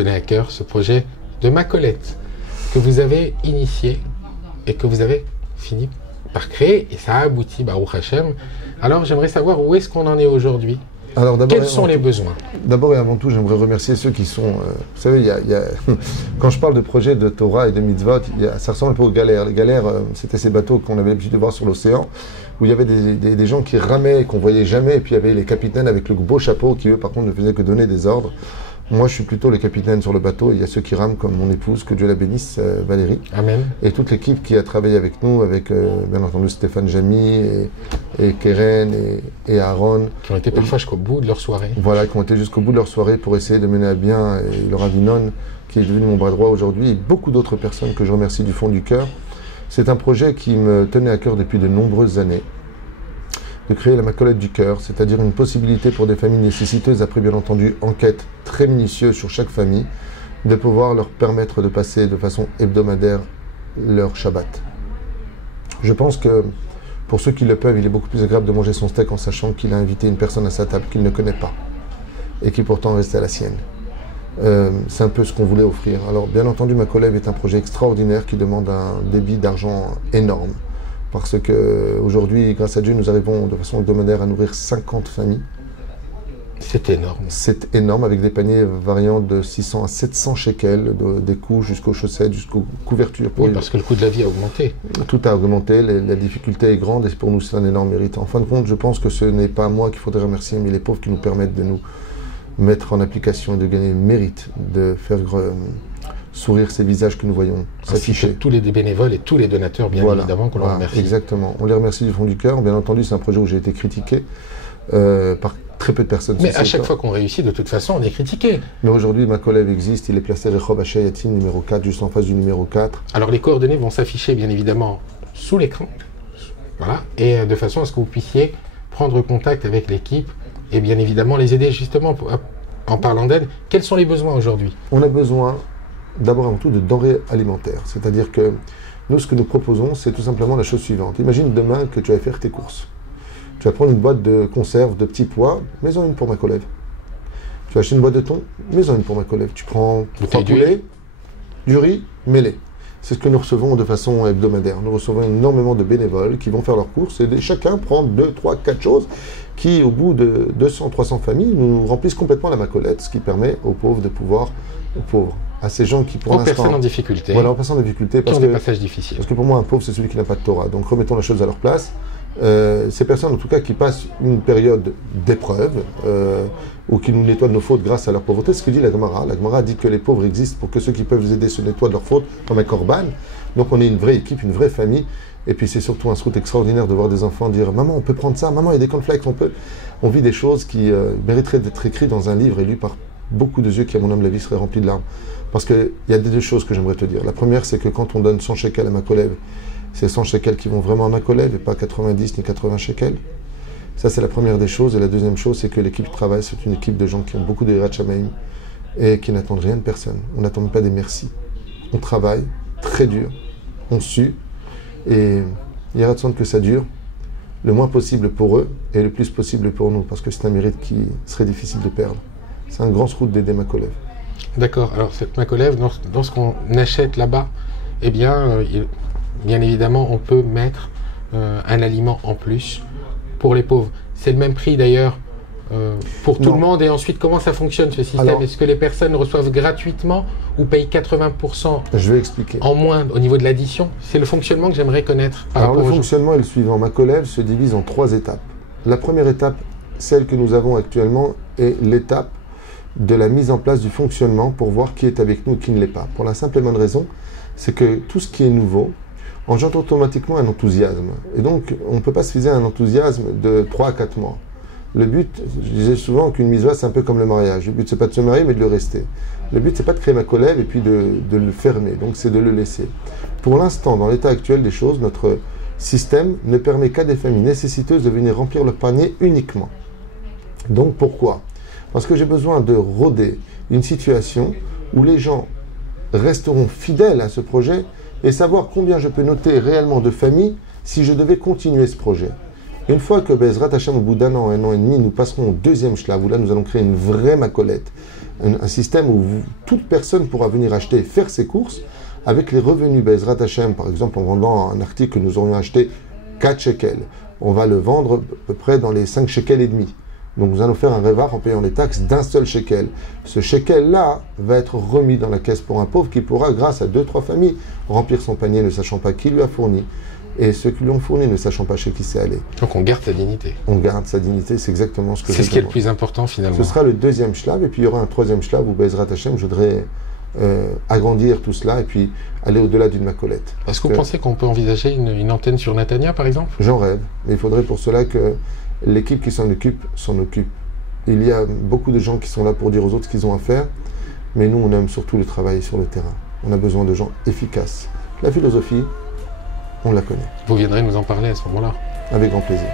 tenait à cœur, ce projet de Macolette, que vous avez initié et que vous avez fini par créer, et ça a abouti, Baruch Hashem. Alors j'aimerais savoir où est-ce qu'on en est aujourd'hui. Alors, quels sont les besoins? D'abord et avant tout, j'aimerais remercier ceux qui sont... vous savez, quand je parle de projet de Torah et de mitzvot, ça ressemble un peu aux galères. Les galères, c'était ces bateaux qu'on avait l'habitude de voir sur l'océan, où il y avait des gens qui ramaient, qu'on voyait jamais, et puis il y avait les capitaines avec le beau chapeau qui, eux, par contre, ne faisaient que donner des ordres. Moi, je suis plutôt le capitaine sur le bateau. Il y a ceux qui rament, comme mon épouse, que Dieu la bénisse, Valérie. Amen. Et toute l'équipe qui a travaillé avec nous, avec bien entendu Stéphane Jamy et Keren et Aaron. Qui ont été parfois jusqu'au bout de leur soirée. Voilà, qui ont été jusqu'au bout de leur soirée pour essayer de mener à bien. Et Laura Vinon, qui est devenu mon bras droit aujourd'hui, et beaucoup d'autres personnes que je remercie du fond du cœur. C'est un projet qui me tenait à cœur depuis de nombreuses années, de créer la Macolette du cœur, c'est-à-dire une possibilité pour des familles nécessiteuses, après bien entendu enquête très minutieuse sur chaque famille, de pouvoir leur permettre de passer de façon hebdomadaire leur Shabbat. Je pense que pour ceux qui le peuvent, il est beaucoup plus agréable de manger son steak en sachant qu'il a invité une personne à sa table qu'il ne connaît pas et qui pourtant reste à la sienne. C'est un peu ce qu'on voulait offrir. Alors bien entendu, Macolette est un projet extraordinaire qui demande un débit d'argent énorme. Parce qu'aujourd'hui, grâce à Dieu, nous arrivons de façon hebdomadaire à nourrir 50 familles. C'est énorme. C'est énorme, avec des paniers variant de 600 à 700 shekels, des couches jusqu'aux chaussettes, jusqu'aux couvertures. Oui, parce que le coût de la vie a augmenté. Tout a augmenté, la difficulté est grande et pour nous c'est un énorme mérite. En fin de compte, je pense que ce n'est pas moi qu'il faudrait remercier, mais les pauvres qui nous permettent de nous mettre en application et de gagner le mérite, de faire sourire ces visages que nous voyons s'afficher. Tous les bénévoles et tous les donateurs, bien évidemment, qu'on leur remercie. Exactement. On les remercie du fond du cœur. Bien entendu, c'est un projet où j'ai été critiqué par très peu de personnes. Mais à chaque fois qu'on réussit, de toute façon, on est critiqué. Mais aujourd'hui, Macolette existe. Il est placé Rehov Haché Yatim numéro 4, juste en face du numéro 4. Alors, les coordonnées vont s'afficher, bien évidemment, sous l'écran. Voilà. Et de façon à ce que vous puissiez prendre contact avec l'équipe et bien évidemment les aider, justement, en parlant d'aide. Quels sont les besoins aujourd'hui? On a besoin d'abord avant tout de denrées alimentaires. C'est-à-dire que nous, ce que nous proposons, c'est tout simplement la chose suivante. Imagine demain que tu vas faire tes courses. Tu vas prendre une boîte de conserve de petits pois, mets-en une pour Macolette. Tu vas acheter une boîte de thon, mets-en une pour Macolette. Tu prends 3 poulets, du riz, mets-les. C'est ce que nous recevons de façon hebdomadaire. Nous recevons énormément de bénévoles qui vont faire leurs courses et chacun prend 2, 3, 4 choses qui, au bout de 200, 300 familles, nous remplissent complètement la Macolette, ce qui permet aux pauvres de pouvoir, à ces gens qui pour l'instant... Aux personnes en difficulté. Voilà, aux personnes en difficulté. Qui ont des passages difficiles. Parce que pour moi, un pauvre, c'est celui qui n'a pas de Torah. Donc remettons les choses à leur place. Ces personnes, en tout cas, qui passent une période d'épreuve ou qui nous nettoient de nos fautes grâce à leur pauvreté, ce que dit la Gemara. La Gemara dit que les pauvres existent pour que ceux qui peuvent les aider se nettoient de leurs fautes comme un korban. Donc on est une vraie équipe, une vraie famille. Et puis c'est surtout un srout extraordinaire de voir des enfants dire « Maman, on peut prendre ça, maman, il y a des cornflakes, on peut... » On vit des choses qui mériteraient d'être écrites dans un livre et lues par beaucoup de yeux qui, à mon âme, la vie serait remplie de larmes. Parce qu'il y a deux choses que j'aimerais te dire. La première, c'est que quand on donne 100 shekels à Macolette, c'est 100 shekels qui vont vraiment à Macolette et pas 90 ni 80 shekels. Ça, c'est la première des choses. Et la deuxième chose, c'est que l'équipe travaille. C'est une équipe de gens qui ont beaucoup de hirat shamayim et qui n'attendent rien de personne. On n'attend pas des merci. On travaille très dur, on sue et il y a de que ça dure le moins possible pour eux et le plus possible pour nous parce que c'est un mérite qui serait difficile de perdre. C'est un grand srout d'aider Macolette. D'accord. Alors, cette Macolette, dans ce qu'on achète là-bas, eh bien, bien évidemment, on peut mettre un aliment en plus pour les pauvres. C'est le même prix d'ailleurs pour tout le monde. Et ensuite, comment ça fonctionne ce système? Est-ce que les personnes reçoivent gratuitement ou payent 80% Je vais expliquer. En moins au niveau de l'addition? C'est le fonctionnement que j'aimerais connaître. Alors le fonctionnement est le suivant. Macolette se divise en 3 étapes. La première étape, celle que nous avons actuellement, est l'étape de la mise en place du fonctionnement pour voir qui est avec nous et qui ne l'est pas. Pour la simple et bonne raison, c'est que tout ce qui est nouveau engendre automatiquement un enthousiasme. Et donc, on ne peut pas se fiser un enthousiasme de 3 à 4 mois. Le but, je disais souvent qu'une mitzvah, c'est un peu comme le mariage. Le but, c'est pas de se marier, mais de le rester. Le but, c'est pas de créer Macolette et puis de le fermer. Donc, c'est de le laisser. Pour l'instant, dans l'état actuel des choses, notre système ne permet qu'à des familles nécessiteuses de venir remplir le panier uniquement. Donc, pourquoi? Parce que j'ai besoin de roder une situation où les gens resteront fidèles à ce projet et savoir combien je peux noter réellement de familles si je devais continuer ce projet. Une fois que Bezrat Hashem, au bout d'1 an et demi, nous passerons au deuxième shlav, où là nous allons créer une vraie Macolette, un système où toute personne pourra venir acheter, faire ses courses, avec les revenus Bezrat Hashem, par exemple en vendant un article que nous aurions acheté 4 shekels, on va le vendre à peu près dans les 5 shekels et demi. Donc nous allons faire un revar en payant les taxes d'un seul shekel. Ce shekel-là va être remis dans la caisse pour un pauvre qui pourra, grâce à 2-3 familles, remplir son panier ne sachant pas qui lui a fourni. Et ceux qui lui ont fourni ne sachant pas chez qui c'est allé. Donc on garde sa dignité. On garde sa dignité, c'est exactement ce que je C'est ce qui est le plus important finalement. Ce sera le deuxième shlav, et puis il y aura un troisième shlav où Bezrat Hashem, je voudrais agrandir tout cela et puis aller au-delà d'une macolette. Est-ce que vous pensez qu'on peut envisager une antenne sur Netanya par exemple? J'en rêve, mais il faudrait pour cela que l'équipe qui s'en occupe s'en occupe. Il y a beaucoup de gens qui sont là pour dire aux autres ce qu'ils ont à faire, mais nous on aime surtout le travail sur le terrain. On a besoin de gens efficaces. La philosophie, on la connaît. Vous viendrez nous en parler à ce moment-là. Avec grand plaisir.